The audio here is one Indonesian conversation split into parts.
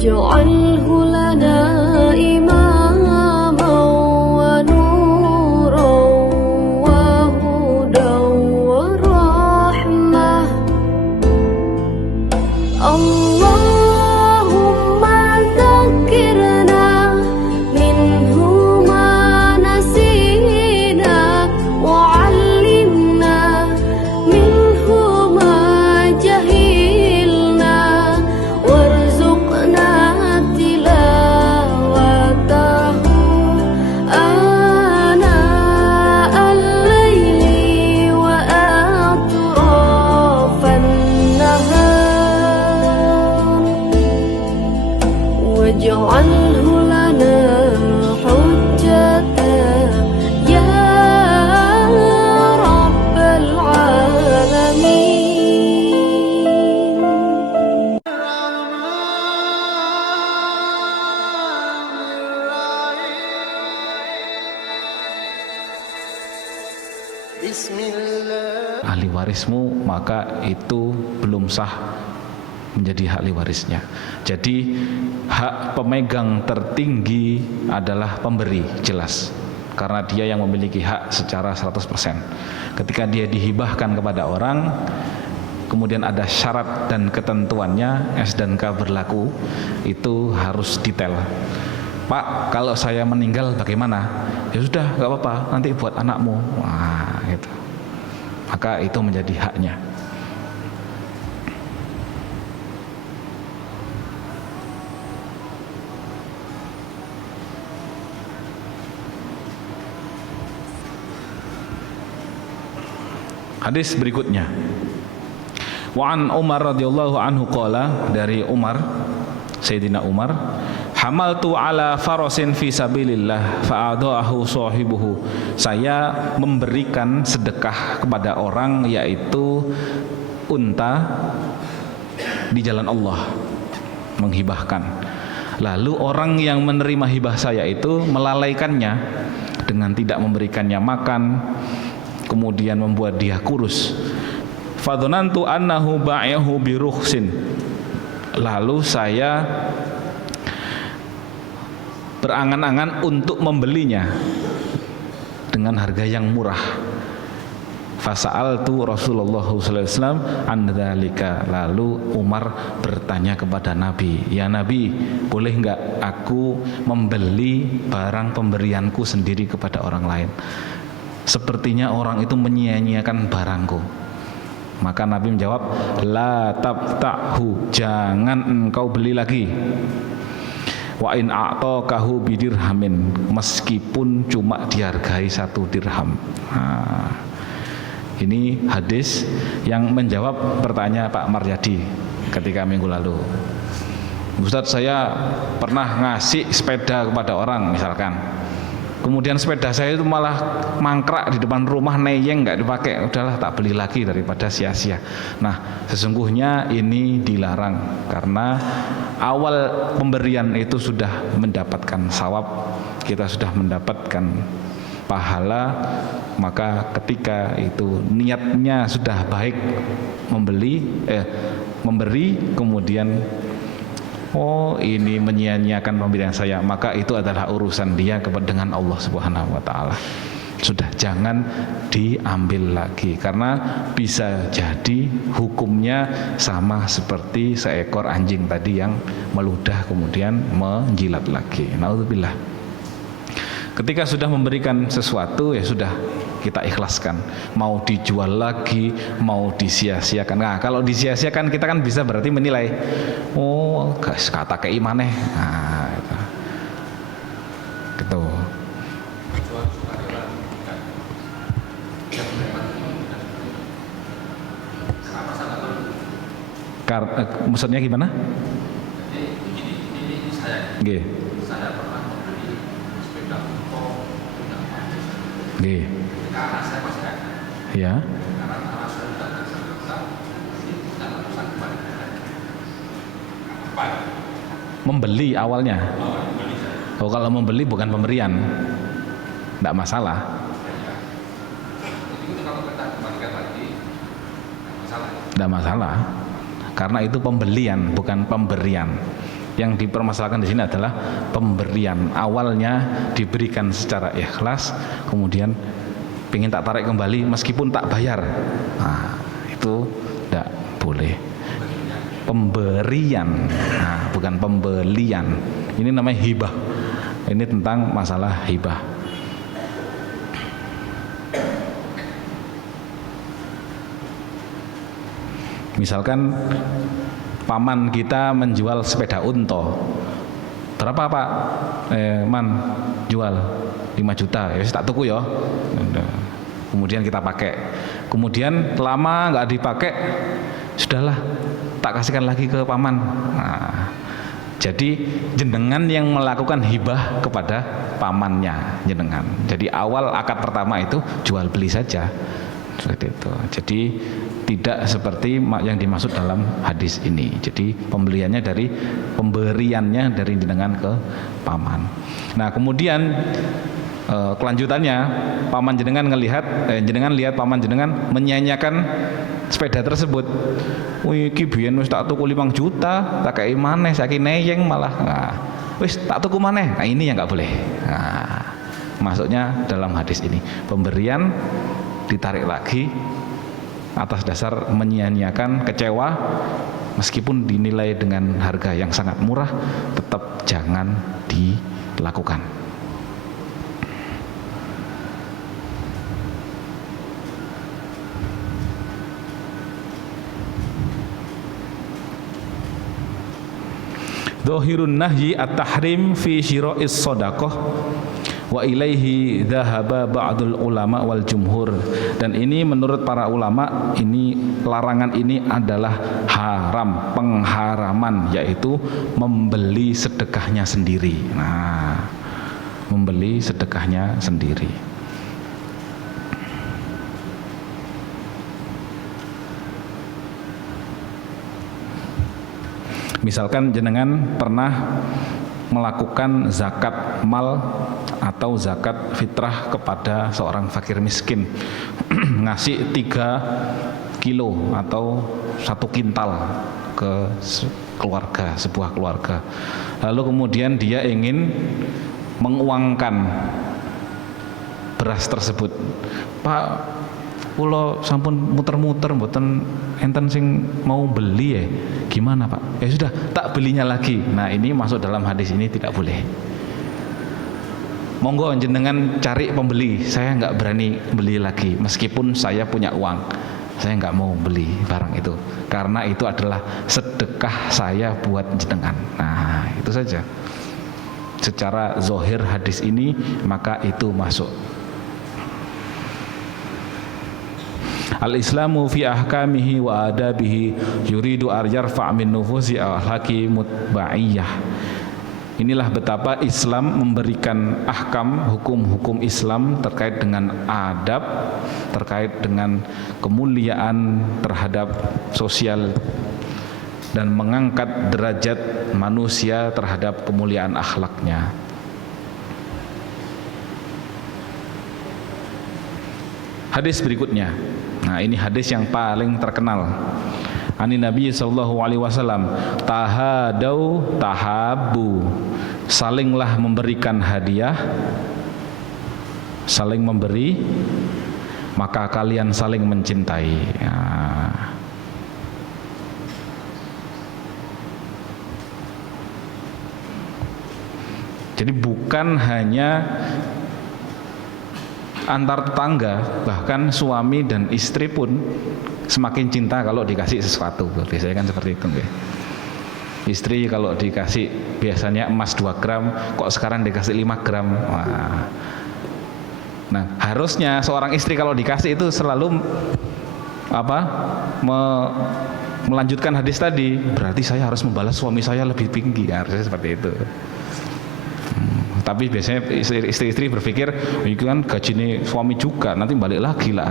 واجعله لنا إماما ونورا وهدى ورحمة اللهم ذكرنا منه ما نسينا وعلمنا منه ما جهلنا وارزقنا تلاوته آناء الليل وأطراف النهار واجعله لنا حجة يا رب العالمين. Ahli warismu, maka itu belum sah menjadi ahli warisnya. Jadi hak pemegang tertinggi adalah pemberi, jelas, karena dia yang memiliki hak secara 100%. Ketika dia dihibahkan kepada orang, kemudian ada syarat dan ketentuannya, S dan K berlaku, itu harus detail. Pak, kalau saya meninggal bagaimana? Ya sudah, gak apa-apa, nanti buat anakmu. Wah, gitu. Maka itu menjadi haknya. Hadis berikutnya, wa an Umar radhiyallahu anhu qala, dari Umar, Sayyidina Umar, hamaltu ala farasin fi sabilillah fa'adahu sahibuhu. Saya memberikan sedekah kepada orang, yaitu unta di jalan Allah, menghibahkan. Lalu orang yang menerima hibah saya itu melalaikannya dengan tidak memberikannya makan, kemudian membuat dia kurus. Fadhanantu annahu ba'yahu birukhsin. Lalu saya berangan-angan untuk membelinya dengan harga yang murah. Fasa'altu Rasulullah sallallahu alaihi wasallam an dzalika. Lalu Umar bertanya kepada Nabi, "Ya Nabi, boleh enggak aku membeli barang pemberianku sendiri kepada orang lain? Sepertinya orang itu menyia-nyiakan barangku." Maka Nabi menjawab, "La tabta'hu, jangan engkau beli lagi. Wa in a'taqahu bidirhamin, meskipun cuma dihargai 1 dirham." Nah, ini hadis yang menjawab pertanyaan Pak Maryadi ketika minggu lalu. Ustadz, saya pernah ngasih sepeda kepada orang misalkan, kemudian sepeda saya itu malah mangkrak di depan rumah, neyeng, nggak dipakai, udahlah tak beli lagi daripada sia-sia. Nah, sesungguhnya ini dilarang karena awal pemberian itu sudah mendapatkan sawab, kita sudah mendapatkan pahala. Maka ketika itu niatnya sudah baik, memberi, kemudian oh ini menyia-nyiakan pemberian saya, maka itu adalah urusan dia dengan Allah Subhanahu wa taala. Sudah, jangan diambil lagi, karena bisa jadi hukumnya sama seperti seekor anjing tadi yang meludah kemudian menjilat lagi. Naudzubillah. Ketika sudah memberikan sesuatu, ya sudah, kita ikhlaskan. Mau dijual lagi, mau disia-siakan. Nah, kalau disia-siakan kita kan bisa berarti menilai, oh kata keimaneh. Nah, gitu. Maksudnya gimana? Ini saya. Nggih. Saya pernah membeli sepeda motor punya Pak. Nggih. Karena saya masih ada. Ya. Karena saya sudah terbiasa, ini tidak urusan kembali. Apa? Membeli awalnya. Oh, kalau membeli bukan pemberian, tidak masalah. Itu kalau kita kembalikan lagi, tidak masalah. Karena itu pembelian, bukan pemberian. yang dipermasalahkan di sini adalah pemberian. Awalnya diberikan secara ikhlas, kemudian pengen tak tarik kembali meskipun tak bayar. Nah, itu tidak boleh. Pemberian, nah, bukan pembelian. Ini namanya hibah. Ini tentang masalah hibah. Misalkan paman kita menjual sepeda unto, berapa Pak? Man, jual 5 juta, ya tak tuku ya. Kemudian kita pakai, kemudian lama nggak dipakai, sudahlah tak kasihkan lagi ke paman. Nah, jadi jenengan yang melakukan hibah kepada pamannya jenengan. Jadi awal akad pertama itu jual beli saja, seperti itu. Jadi tidak seperti yang dimaksud dalam hadis ini. Jadi pemberiannya dari jenengan ke paman. Nah, kemudian kelanjutannya paman jenengan jenengan lihat paman jenengan menyanyiakan sepeda tersebut. Wih, iki biyen wis tak tuku 5 juta, tak kei maneh saiki neyeng malah. Nah, wis tak tuku maneh. Nah, ini yang enggak boleh. Nah, maksudnya dalam hadis ini pemberian ditarik lagi atas dasar menyia-nyiakan, kecewa, meskipun dinilai dengan harga yang sangat murah, tetap jangan dilakukan. Dhahirun nahyi at-tahrim fi syira'is shadaqah wa ilaihi dhahaba ba'dul ulama wal jumhur. Dan ini menurut para ulama, ini larangan ini adalah haram, pengharaman, yaitu membeli sedekahnya sendiri. Nah, membeli sedekahnya sendiri. Misalkan jenengan pernah melakukan zakat mal atau zakat fitrah kepada seorang fakir miskin, ngasih 3 kilo atau 1 kintal ke keluarga, sebuah keluarga. Lalu kemudian dia ingin menguangkan beras tersebut. Pak, kula sampun muter-muter mboten enten sing mau beli ya. Gimana Pak? Ya sudah, tak belinya lagi. Nah, ini masuk dalam hadis ini, tidak boleh. Monggo jenengan cari pembeli. Saya nggak berani beli lagi meskipun saya punya uang. Saya nggak mau beli barang itu karena itu adalah sedekah saya buat jenengan. Nah, itu saja. Secara zahir hadis ini maka itu masuk. Al-Islamu fi ahkamihi wa adabihi yuridu yarfa' min nufusi al-haqi mutba'iyah. Inilah betapa Islam memberikan ahkam, hukum-hukum Islam terkait dengan adab, terkait dengan kemuliaan terhadap sosial, dan mengangkat derajat manusia terhadap kemuliaan akhlaknya. Hadis berikutnya. Nah, ini hadis yang paling terkenal. Ani Nabi sallallahu alaihi wasallam, tahadau tahabu. Salinglah memberikan hadiah, saling memberi, maka kalian saling mencintai. Nah. Jadi bukan hanya antar tetangga, bahkan suami dan istri pun semakin cinta kalau dikasih sesuatu. Biasanya kan seperti itu ya. Istri kalau dikasih biasanya emas 2 gram, kok sekarang dikasih 5 gram. Wah. Nah, harusnya seorang istri kalau dikasih itu selalu melanjutkan hadis tadi, berarti saya harus membalas suami saya lebih tinggi. Harusnya seperti itu. Tapi biasanya istri-istri berpikir, itu kan gajinya suami juga, nanti balik lagi lah.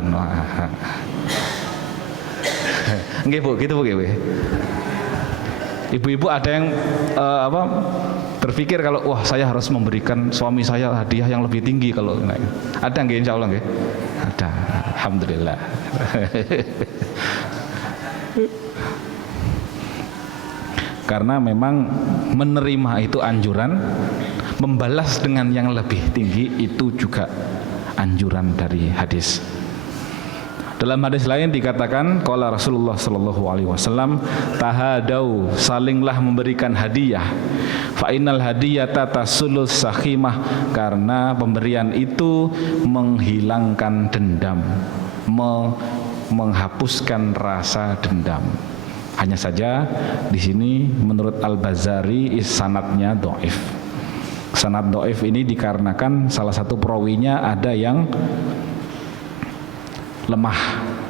Nggih Bu, gitu Bu. Ibu-ibu ada yang berpikir kalau wah saya harus memberikan suami saya hadiah yang lebih tinggi kalau ada nggih, insya Allah nggih? Ada, alhamdulillah. karena memang menerima itu anjuran, membalas dengan yang lebih tinggi itu juga anjuran dari hadis. Dalam hadis lain dikatakan, qala Rasulullah sallallahu alaihi wasallam, tahadau, salinglah memberikan hadiah. Fa innal hadiyata tasulus sakhimah, karena pemberian itu menghilangkan dendam, menghapuskan rasa dendam. Hanya saja di sini menurut Al-Bazari sanadnya dhaif. Sanad dhaif ini dikarenakan salah satu perawinya ada yang lemah,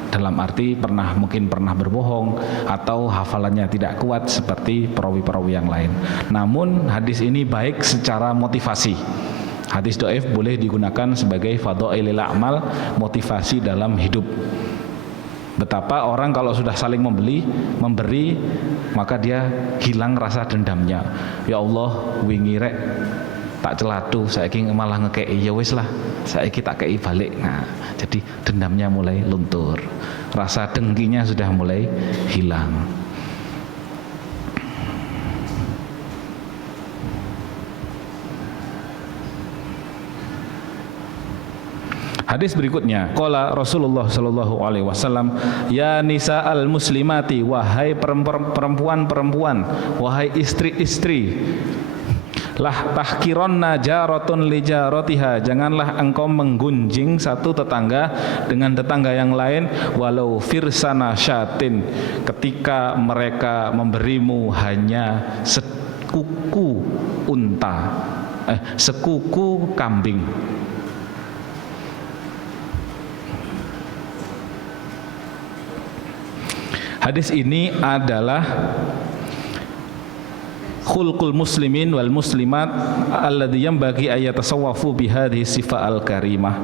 dalam arti mungkin pernah berbohong atau hafalannya tidak kuat seperti perawi-perawi yang lain. Namun hadis ini baik secara motivasi. Hadis dhaif boleh digunakan sebagai fadhailil a'mal, motivasi dalam hidup. Betapa orang kalau sudah saling memberi, maka dia hilang rasa dendamnya. Ya Allah, wingi rek tak celatu, saiki malah ngekei, ya wis lah, saiki tak kei balik. Nah, jadi dendamnya mulai luntur, rasa dengkinya sudah mulai hilang. Hadis berikutnya, qala Rasulullah sallallahu alaihi wasallam, ya nisa'al muslimati, wahai perempuan-perempuan, wahai istri-istri, lah tahkironna jaratun li jaratiha, janganlah engkau menggunjing satu tetangga dengan tetangga yang lain, walau firsana syatin, ketika mereka memberimu hanya sekuku unta, sekuku kambing. Hadis ini adalah khulqul muslimin wal muslimat alladhi yanbaghi ayatasawwafu bihadhihi sifat al-karimah.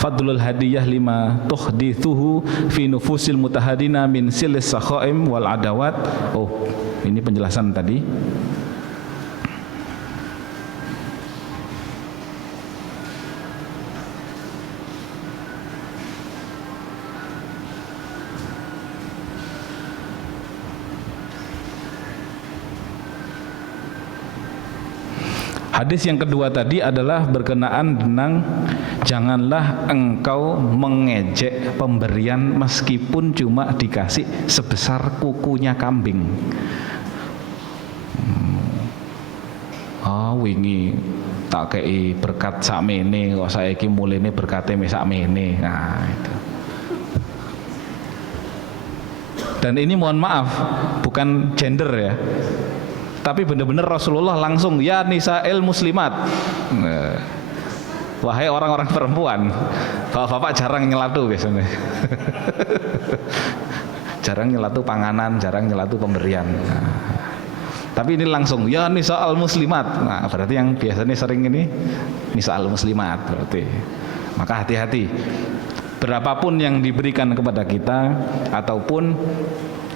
Fadlul hadiyah lima tuhdithuhu fi nufusil mutahadina min silis sakhaim wal adawat. Oh, ini penjelasan tadi. Hadis yang kedua tadi adalah berkenaan tentang janganlah engkau mengejek pemberian meskipun cuma dikasih sebesar kukunya kambing. Wingi tak kei berkat sakmene kok saiki mulene berkate mek sakmene. Nah, itu. Dan ini mohon maaf, bukan gender ya. Tapi benar-benar Rasulullah langsung, ya nisa'il muslimat, wahai orang-orang perempuan. Bapak-bapak jarang nyelatu biasanya. Jarang nyelatu panganan, jarang nyelatu pemberian. Tapi ini langsung, ya nisa'al muslimat. Nah, berarti yang biasanya sering ini nisa'al muslimat berarti. Maka hati-hati, berapapun yang diberikan kepada kita, ataupun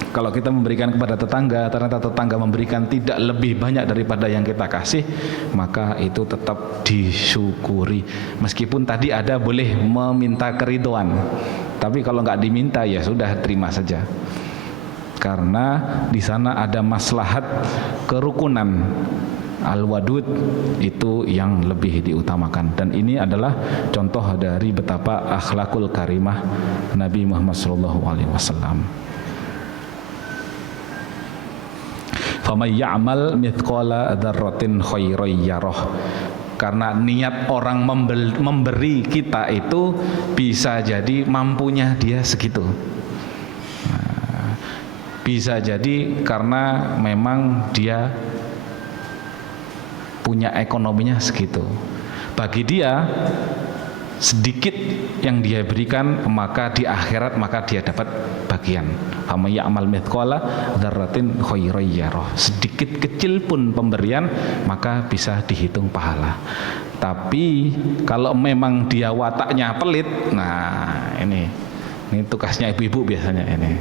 kalau kita memberikan kepada tetangga, ternyata tetangga memberikan tidak lebih banyak daripada yang kita kasih, maka itu tetap disyukuri. Meskipun tadi ada boleh meminta keridhaan, tapi kalau nggak diminta ya sudah terima saja. Karena di sana ada maslahat kerukunan. Al-wadud itu yang lebih diutamakan, dan ini adalah contoh dari betapa akhlakul karimah Nabi Muhammad SAW. Faman ya'mal mithqala dzarratin khairan yarah. Karena niat orang memberi kita itu bisa jadi mampunya dia segitu. Bisa jadi karena memang dia punya ekonominya segitu. Bagi dia sedikit yang dia berikan, maka di akhirat maka dia dapat bagian. Faman ya'mal mithqala dzarratin khairan yarah. Sedikit kecil pun pemberian maka bisa dihitung pahala. Tapi kalau memang dia wataknya pelit, nah ini tugasnya ibu-ibu biasanya ini.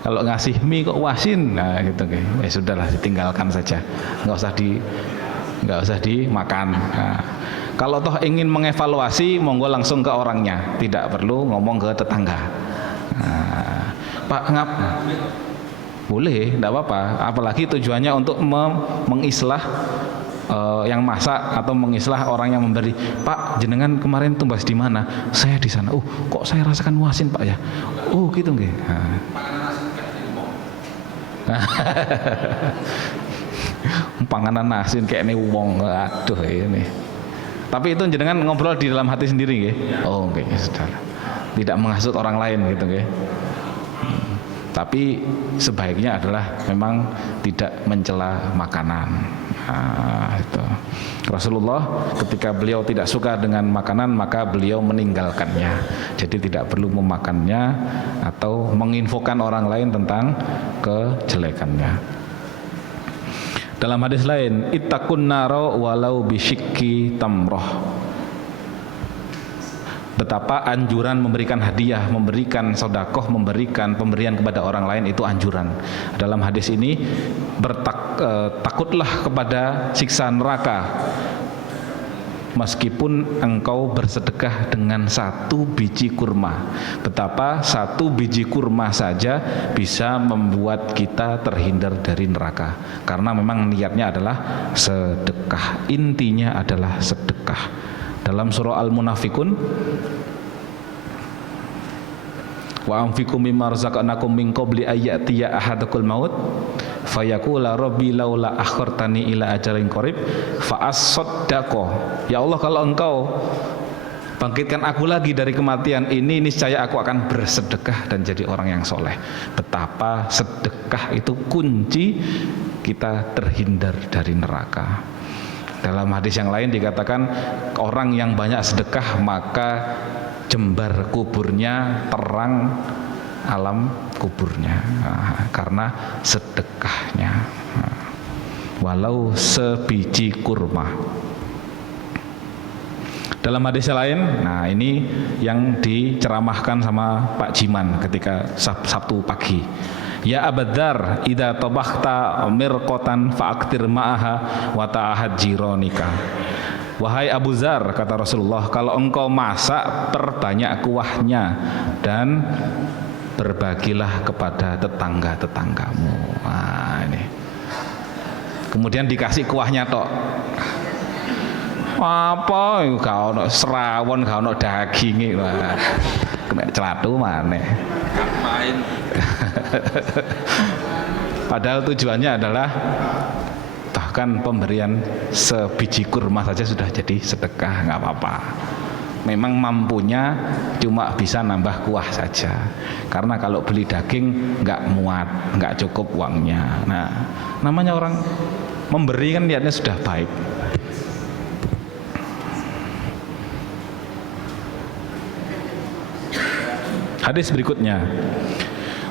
Kalau ngasih mie kok wasin, nah gitu kayak. Sudahlah, ditinggalkan saja, nggak usah dimakan. Nah, Kalau toh ingin mengevaluasi, monggo langsung ke orangnya, tidak perlu ngomong ke tetangga. Nah, Pak ngap boleh, tidak apa-apa. Apalagi tujuannya untuk mengislah yang masak atau mengislah orang yang memberi. Pak, jenengan kemarin tumbas di mana? Saya di sana. Kok saya rasakan wasin Pak ya? Gitu nggih. Panganan nasin kayak ini wong, aduh ini. Tapi itu jenengan ngobrol di dalam hati sendiri nggih. Oke, sudah. Tidak menghasut orang lain gitu nggih. Tapi sebaiknya adalah memang tidak mencela makanan. Itu. Rasulullah ketika beliau tidak suka dengan makanan maka beliau meninggalkannya. Jadi tidak perlu memakannya atau menginfokan orang lain tentang kejelekannya. Dalam hadis lain, ittaqun naro walau bisyikki tamroh. Betapa anjuran memberikan hadiah, memberikan sedekah, memberikan pemberian kepada orang lain itu anjuran. Dalam hadis ini takutlah kepada siksa neraka meskipun engkau bersedekah dengan 1 biji kurma. Betapa 1 biji kurma saja bisa membuat kita terhindar dari neraka. Karena memang niatnya adalah sedekah. Intinya adalah sedekah. Dalam surah Al-Munafikun, wa anfiqu mimma razaqnakum min qabli ayyatiya ahadakumul maut fayaqula rabbi laula akhartani ila ajalin qarib fa as-saddaqo. Ya Allah, kalau engkau bangkitkan aku lagi dari kematian ini, niscaya aku akan bersedekah dan jadi orang yang soleh. Betapa sedekah itu kunci kita terhindar dari neraka. Dalam hadis yang lain dikatakan orang yang banyak sedekah maka jembar kuburnya, terang alam kuburnya, karena sedekahnya, walau sebiji kurma. Dalam hadis lain, nah ini yang diceramahkan sama Pak Jiman ketika Sabtu pagi. Ya Abadzar, idza tabakhta mirqatan fa'aktir ma'aha wa ta'ahad jironika. Wahai Abu Zar, kata Rasulullah, kalau engkau masak, perbanyak kuahnya dan berbagilah kepada tetangga-tetanggamu. Nah, ini. Kemudian dikasih kuahnya tok. Apa? Gak ono serawon, gak ono daging. Wah, kena celatu maneh. Main. Padahal tujuannya adalah bahkan pemberian sebiji kurma saja sudah jadi sedekah, nggak apa-apa. Memang mampunya cuma bisa nambah kuah saja, karena kalau beli daging nggak muat, nggak cukup uangnya. Nah, namanya orang memberi kan niatnya sudah baik. Hadis berikutnya,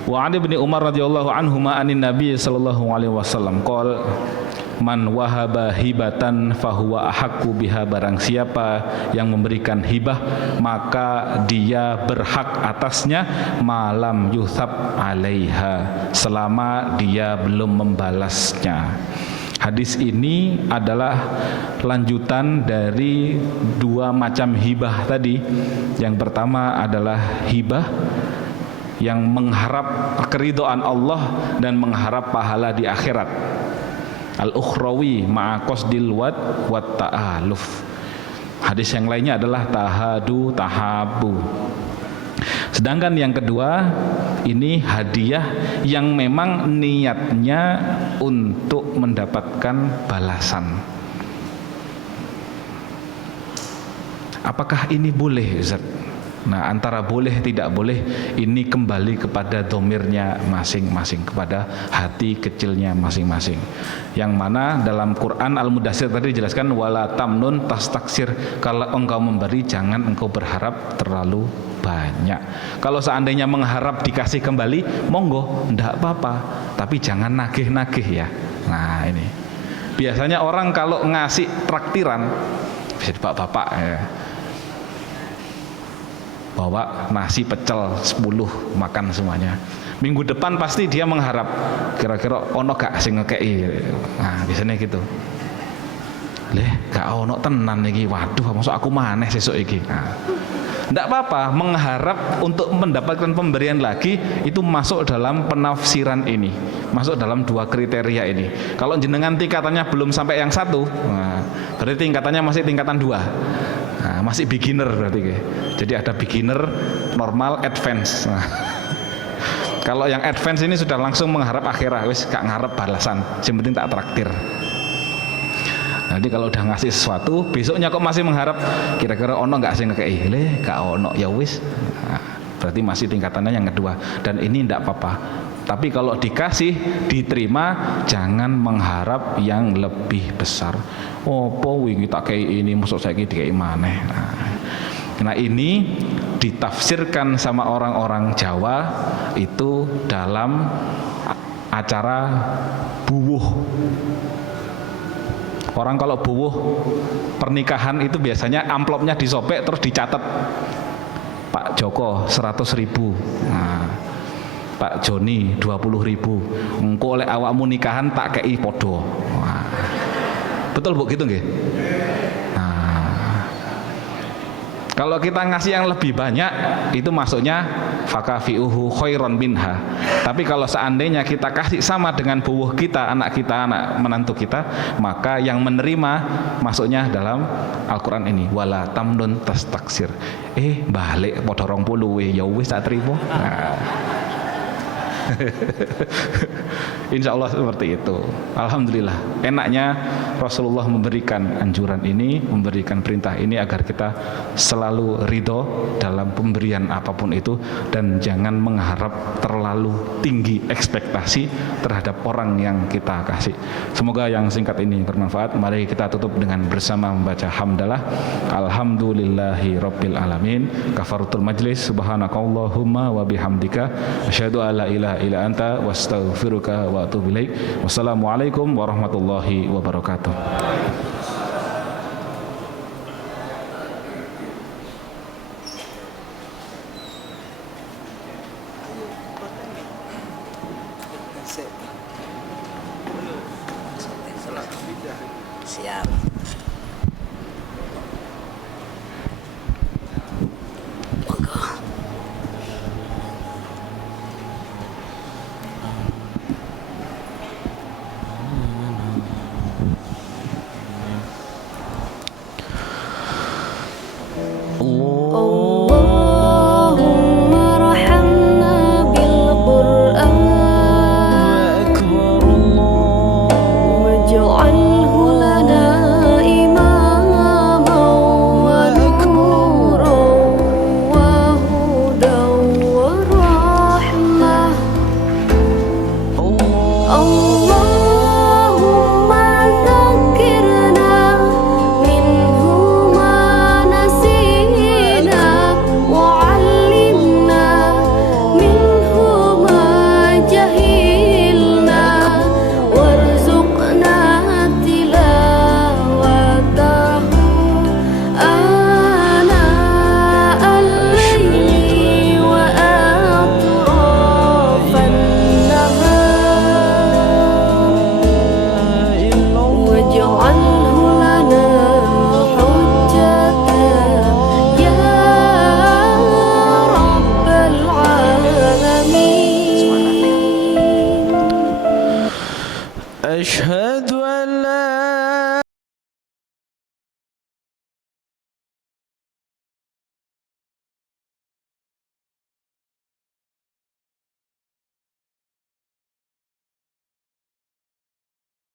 wa an ibni Umar radhiyallahu anhuma anin Nabi sallallahu alaihi wasallam qol man wahaba hibatan fahuwa ahaqqu biha. Barang siapa yang memberikan hibah maka dia berhak atasnya malam yuthab alaiha, selama dia belum membalasnya. Hadis ini adalah lanjutan dari 2 macam hibah tadi. Yang pertama adalah hibah yang mengharap keridhaan Allah dan mengharap pahala di akhirat. Al-ukhrawi ma'a qasdil wat ta'aluf. Hadis yang lainnya adalah tahadu tahabu. Sedangkan yang kedua ini hadiah yang memang niatnya untuk mendapatkan balasan. Apakah ini boleh, Ustaz? Nah, antara boleh tidak boleh ini kembali kepada domirnya masing-masing, kepada hati kecilnya masing-masing. Yang mana dalam Quran Al-Mudaththir tadi dijelaskan wala tamnun tastaksir, kalau engkau memberi jangan engkau berharap terlalu banyak. Kalau seandainya mengharap dikasih kembali, monggo, ndak apa-apa, tapi jangan nagih-nagih ya. Nah, ini biasanya orang kalau ngasih traktiran, bisa bapak-bapak ya, bawa nasi pecel 10 makan semuanya. Minggu depan pasti dia mengharap kira-kira ono gak sing ngekei. Nah, biasanya gitu. gak ono tenan iki. Waduh, mosok aku maneh sesuk iki. Ndak apa-apa, mengharap untuk mendapatkan pemberian lagi itu masuk dalam penafsiran ini, masuk dalam 2 kriteria ini. Kalau jenengan tingkatannya belum sampai yang 1, berarti tingkatannya masih tingkatan 2. Masih beginner berarti. Jadi ada beginner, normal, advance. Kalau yang advance ini sudah langsung mengharap akhirat, wis gak ngarep balasan, yang penting tak traktir. Nanti kalau udah ngasih sesuatu, besoknya kok masih mengharap kira-kira ono nggak sih ngekei? Gak ono, ya wis. Berarti masih tingkatannya yang kedua. Dan ini ndak apa-apa. Tapi kalau dikasih, diterima, jangan mengharap yang lebih besar. Opo wingi tak kei ini, maksud saya dikei maneh. Nah ini ditafsirkan sama orang-orang Jawa itu dalam acara buwuh. Orang kalau buwuh pernikahan itu biasanya amplopnya disobek terus dicatat Pak Joko 100.000, Pak Joni 20.000, engko oleh awakmu nikahan tak kei podo. Betul Bu gitu nggih? Kalau kita ngasih yang lebih banyak, itu masuknya fakafiuhu khairon minha. Tapi kalau seandainya kita kasih sama dengan buwuh kita, anak menantu kita, maka yang menerima masuknya dalam Al-Quran ini. Wala tamnun tastaksir. Balik podo 20 ya wis tak terima. Insya Allah seperti itu. Alhamdulillah, enaknya Rasulullah memberikan anjuran ini, memberikan perintah ini agar kita selalu ridho dalam pemberian apapun itu, dan jangan mengharap terlalu tinggi ekspektasi terhadap orang yang kita kasih. Semoga yang singkat ini bermanfaat. Mari kita tutup dengan bersama membaca hamdalah. Alhamdulillahi rabbil alamin. Kafaratul majlis. Subhanakallahumma wa bihamdika asyhadu an la ilaha illa anta wastaghfiruka wa atubu ilaik. Wassalamualaikum warahmatullahi wabarakatuh. Siap. Allah